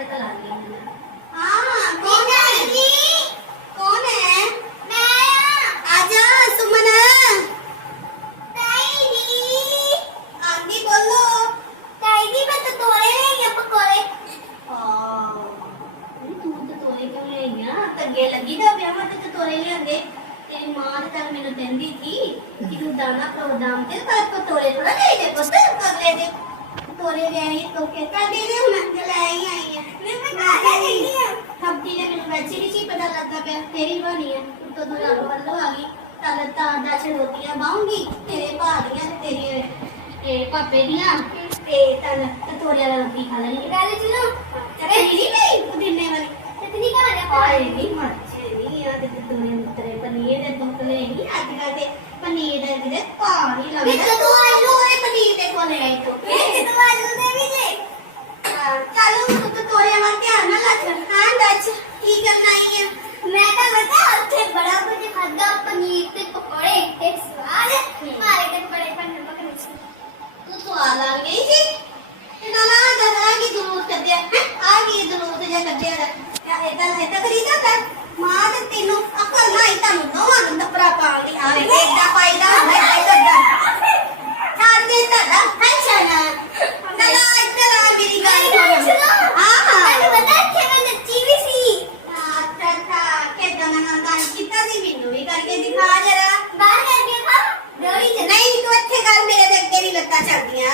अलग अलग ਲੱਗੀ ਦਾ ਵਿਆਹ ਤੇ ਤੋਰੇ ਲਿਆਂਦੇ। ਤੇਰੀ ਮਾਂ ਤਾਂ ਮੈਨੂੰ ਕਹਿੰਦੀ ਸੀ ਕਿ ਤੂੰ ਦਾਣਾ ਪ੍ਰੋਗਰਾਮ ਤੇ ਤਾਂ ਤੋਰੇ ਥੋੜਾ ਲੈ ਜੇ ਪੁੱਤ ਕਰ ਲੈ ਦੇ। ਤੋਰੇ ਲਿਆਈ ਤੋ ਕੇ ਕਾਡੇ ਦੇ ਹੁਣ ਤੇ ਲੈ ਹੀ ਆਈ ਆ। ਮੈਂ ਕਾਹਦੇ ਨਹੀਂ ਆ। ਹੱਬੀ ਨੇ ਮੈਨੂੰ ਵੈਸੇ ਨਹੀਂ ਸੀ ਪਤਾ ਲੱਗਾ ਪਿਆ ਤੇਰੀ ਬਣੀ ਹੈ ਤੂੰ ਤਾਂ ਰੱਬ ਵੱਲੋਂ ਆ ਗਈ। ਤਾਂ ਤਾਂ ਦਸ ਰੋਟੀਆਂ ਬਾਉਂਗੀ ਤੇਰੇ ਭਾ ਦੀਆਂ ਤੇ ਤੇਰੇ ਇਹ ਪਾਪੇ ਦੀਆਂ। ਤੇ ਤਨ ਤੋਰੇ ਵਾਲਾ ਰੋਟੀ ਖਾ ਲੈਣੀ ਗੱਲ ਸੁਣੋ। ਚਟਨੀ ਨਹੀਂ ਲਈ ਪੁਦੀਨੇ ਵਾਲੀ। ਚਟਨੀ ਖਾ ਲਿਆ ਹਾਏ ਨਹੀਂ ਮਰਚੇ ਨਹੀਂ ਆ ਤੇ ਤੋਰੇ ਉਤਰੇ ਪਨੀਰ ਦੇ ਦੁੱਕਲੇ ਨਹੀਂ ਅੱਜ ਕੱਲ੍ਹ ਤੇ ਪਨੀਰ ਦੇ ਕਿਤੇ ਪਾਣੀ ਲੱਗਦਾ ਵਿੱਚ ਤੂੰ ਆਲੂ ਦੇ ਪਨੀਰ ਦੇ ਕੋਲੇ ਆਈ ਤੂੰ ਵਿੱਚ ਤੂੰ ਆਲੂ ਦੇ ਵੀ ਦੇ ਚਲੋ ਤੂੰ ਤੋਰੇ ਵਾਲ ਧਿਆਨ ਨਾਲ ਲੱਗ ਹਾਂ ਦੱਸ ਕੀ ਕਰਨਾ ਹੈ ਮੈਂ ਤਾਂ ਬਤਾ ਉੱਥੇ ਬੜਾ ਕੁਝ ਖਾਦਾ ਪਨੀਰ ਤੇ ਪਕੌੜੇ ਤੇ ਸਵਾਦ ਮਾਰੇ ਤੇ ਬੜੇ ਪੰਨ ਪਕੜੇ ਸੀ ਤੂੰ ਸਵਾਦ ਲੱਗ ਗਈ ਸੀ ਤੇ ਨਾ ਨਾ ਦਰਾ ਕੀ ਜ਼ਰੂਰਤ ਕੱਢਿਆ ਹੈਂ? ਆ ਕੀ ਜ਼ਰੂਰਤ ਜਿਹਾ ਕੱਢਿਆ ਦਾ ਕਿਆ ਇਹਦਾ ਇਹਦਾ ਕਰੀਦਾ ਕਰ ਮਾਂ ਤੇ ਤੈਨੂੰ ਅਕਲ ਨਾ ਹੀ ਤੁਹਾਨੂੰ ਦੋਵਾਂ ਨੂੰ ਨਪਰਾ ਪਾਉਣ ਦੀ ਆਵੇ ਏਦਾਂ ਪਾਈਦਾ ਹੁੰਦਾ ਏਦਾਂ ਏਦਾਂ ਛੱਡ ਦੇ ਤੁਹਾਡਾ ਟੈਨਸ਼ਨ ਨਾ ਨਾ ਇੱਧਰ ਆ ਮੇਰੀ ਗੱਲ ਸੁਣ ਹਾਂ ਹਾਂ ਮੈਨੂੰ ਪਤਾ ਕਿ ਮੈਂ ਨੱਚੀ ਵੀ ਸੀ ਅੱਛਾ ਅੱਛਾ ਕਿਦਾਂ ਨਾ ਗਾਣ ਕੀਤਾ ਸੀ ਮੈਨੂੰ ਵੀ ਕਰਕੇ ਦਿਖਾ ਜਰਾ ਬਾਹਰ ਕਰਕੇ ਦਿਖਾ ਡੋਰੀ ਚ ਨਹੀਂ ਤੂੰ ਇੱਥੇ ਕਰ ਮੇਰੇ ਦੇ ਅੱਗੇ ਨਹੀਂ ਲੱਤਾਂ ਚੱਲਦੀਆਂ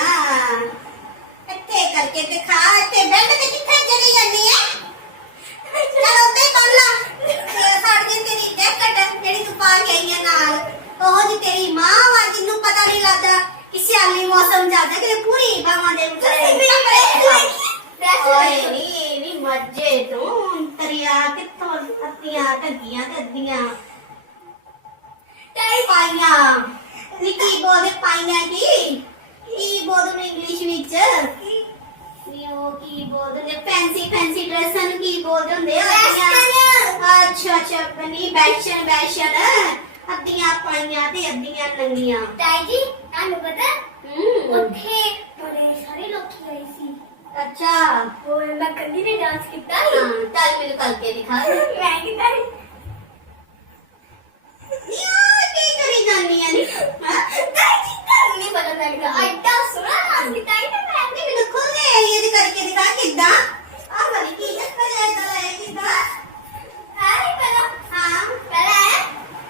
ਇੱਥੇ ਕਰਕੇ ਦਿਖਾ ਇੱਥੇ ਬੈੱਡ ਤੇ ਕਿੱਥੇ ਚਲੀ ਜਾਂਦੀ ਹੈ ਚਲ ਉੱਤੇ ਕਰ ਲਾ ਇਹ ਸਾਡੀ ਤੇਰੀ ਜੈਕਟ ਜਿਹੜੀ ਤੂੰ ਪਾ ਕੇ ਆਈ ਹੈ ਨਾਲ ਉਹ ਜੀ ਤੇਰੀ ਮਾਂ ਵਾ ਜਿਹਨੂੰ ਪਤਾ ਨਹੀਂ ਲੱਗਦਾ ਕਿ ਸਿਆਲੀ ਮੌਸਮ ਜਾਂਦਾ ਕਿ ਪੂਰੀ ਬਾਵਾਂ ਦੇ ਉੱਤੇ ਓਏ ਨੀ ਨੀ ਮੱਜੇ ਤੂੰ ਤਰੀਆ ਕਿੱਥੋਂ ਅੱਤੀਆਂ ਢੱਗੀਆਂ ਢੱਗੀਆਂ ਟਾਈ ਪਾਈਆਂ। ਨੀ ਕੀ ਬੋਲੇ ਪਾਈਆਂ ਕੀ? ਕੀ ਬੋਲਦੇ ਇੰਗਲਿਸ਼ ਵਿੱਚ? ਨੀ ਉਹ ਕੀ ਬੋਲਦੇ ਨੇ ਫੈਂਸੀ ਫੈਂਸੀ ਡਰੈਸਾਂ ਨੂੰ ਕੀ ਬੋਲਦੇ ਹੁੰਦੇ ਆ ਅੱਛਾ ਅੱਛਾ ਬਣੀ ਬੈਸ਼ਨ ਬੈਸ਼ਨ ਅੱਧੀਆਂ ਪਾਈਆਂ ਤੇ ਅੱਧੀਆਂ ਨੰਗੀਆਂ। ਤਾਈ ਜੀ ਤੁਹਾਨੂੰ ਪਤਾ ਹੂੰ। ਉੱਥੇ ਬੜੇ ਸਾਰੇ ਲੋਕੀ ਆਏ ਸੀ। ਅੱਛਾ। ਉਹ ਮੈਂ ਕੱਲੀ ਨੇ ਡਾਂਸ ਕੀਤਾ ਹਾਂ ਚੱਲ ਮੈਨੂੰ ਕਰਕੇ ਦਿਖਾ। ਮੈਂ ਕੀਤਾ ਸੀ ਨੀ ਉਹ ਕੀ ਕਰੀ ਜਾਂਦੀ ਆ ਨੀ ਹਾਂ ਤਾਈ ਜੀ ਤੁਹਾਨੂੰ ਨਹੀਂ ਪਤਾ ਲੱਗਦਾ ਐਡਾ ਸੋਹਣਾ ਡਾਂਸ ਕੀਤਾ ਸੀ ਨਾ ਮੈਂ ਨਹੀਂ ਮੈਨੂੰ ਖੁੱਲੇ ਆਈ ਇਹਦੇ ਕਰਕੇ ਦਿਖਾ ਕਿੱਦਾਂ ਆ ਵਾਲੀ ਕੀ ਚੱਕਰ ਹੈ ਇਹਦਾ ਹੈ ਕਿੱਦਾਂ ਹਾਏ ਪਹਿਲਾਂ ਹਾਂ ਪਹਿਲਾਂ ਹੈ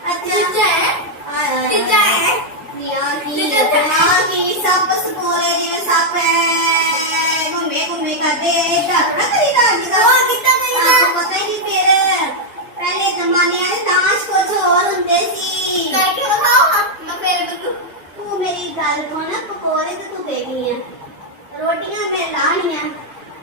ਅੱਛਾ ਦੂਜਾ ਹੈ ਆਇਆ ਤੀਜਾ ਹੈ ਨੀਆ ਕੀ ਤੀਜਾ ਤਾਂ ਹੈ। ਆ ਕੀ ਸੱਪ ਸਪੋਰੇ ਜਿਵੇਂ ਸੱਪ ਹੈ ਘੁੰਮੇ ਘੁੰਮੇ ਕਰਦੇ ਏਦਾਂ ਥੋੜਾ ਕਰੀਦਾ ਅੱਜ ਕੱਲ੍ਹ ਉਹ ਕਿੱਦਾਂ ਕਰੀਦਾ? ਪਤਾ ਹੀ ਨਹੀਂ ਫਿਰ। ਪਹਿਲੇ ਜ਼ਮਾਨੇ ਆਲੇ ਡਾਂਸ ਕੁਝ ਹੋਰ ਹੁੰਦੇ ਸੀ। ਕਰਕੇ ਦਿਖਾਓ ਹਾਂ ਮੈਂ ਫੇਰ। ਮੈਨੂੰ ਤੂੰ ਮੇਰੀ ਗੱਲ ਸੁਣ ਪਕੌੜੇ ਤੇ ਤੂੰ ਦੇਣੀ ਆ। ਰੋਟੀਆਂ ਮੈਂ ਲਾਣੀਆਂ।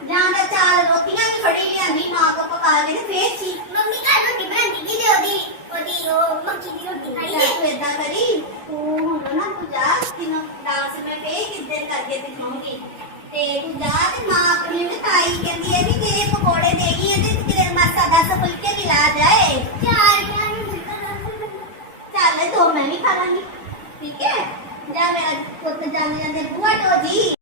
ਜਾਂ ਤਾਂ ਚਾਰ ਰੋਟੀਆਂ ਵੀ ਫੜੀ ਲਿਆਂਦੀ ਮਾਂ ਕੋ ਪਕਾ ਕੇ ਤੇ ਫੇਰ ਸੀ ਮੰਮੀ ਘਰ ਰੋਟੀ ਬਣਾਉਂਦੀ ਤੇ ਉਹਦੀ? ਉਹਦੀ ਉਹ ਮੱਕੀ ਦੀ ਰੋਟੀ ਖਾਈ ਜਾਂ ਹੈ ਤੂੰ ਏਦਾਂ ਕਰੀ ਤੂੰ ਹੁਣ ਨਾ ਤੂੰ ਜਾ ਤੈਨੂੰ ਡਾਂਸ ਮੈਂ ਫੇਰ ਕਿੱਦਣ ਕਰਕੇ ਦਿਖਾਉਂਗੀ ਤੇ ਤੂੰ ਜਾ ਤੇ ਮਾਂ ਆਪਣੀ ਨੂੰ ਤਾਈ ਕਹਿੰਦੀ ਹੈ ਵੀ ਤੇਰੇ ਪਕੌੜੇ ਦੇਗੀ ਇਹਦੇ ਤੇ ਤੇਰੇ ਮਾਸਾ ਦਸ ਫੁਲਕੇ ਵੀ ਲਾ ਜਾਏ। ਚਾਰ ਗਿਆ ਨੂੰ ਦਿੱਤਾ ਚੱਲ ਦੋ ਮੈਂ ਵੀ ਖਾ ਲਾਂਗੀ। ਠੀਕ ਹੈ? ਜਾ ਮੇਰਾ ਪੁੱਤ ਜਾਂਦੇ ਜਾਂਦੇ ਬੂਆ ਟੋਜੀ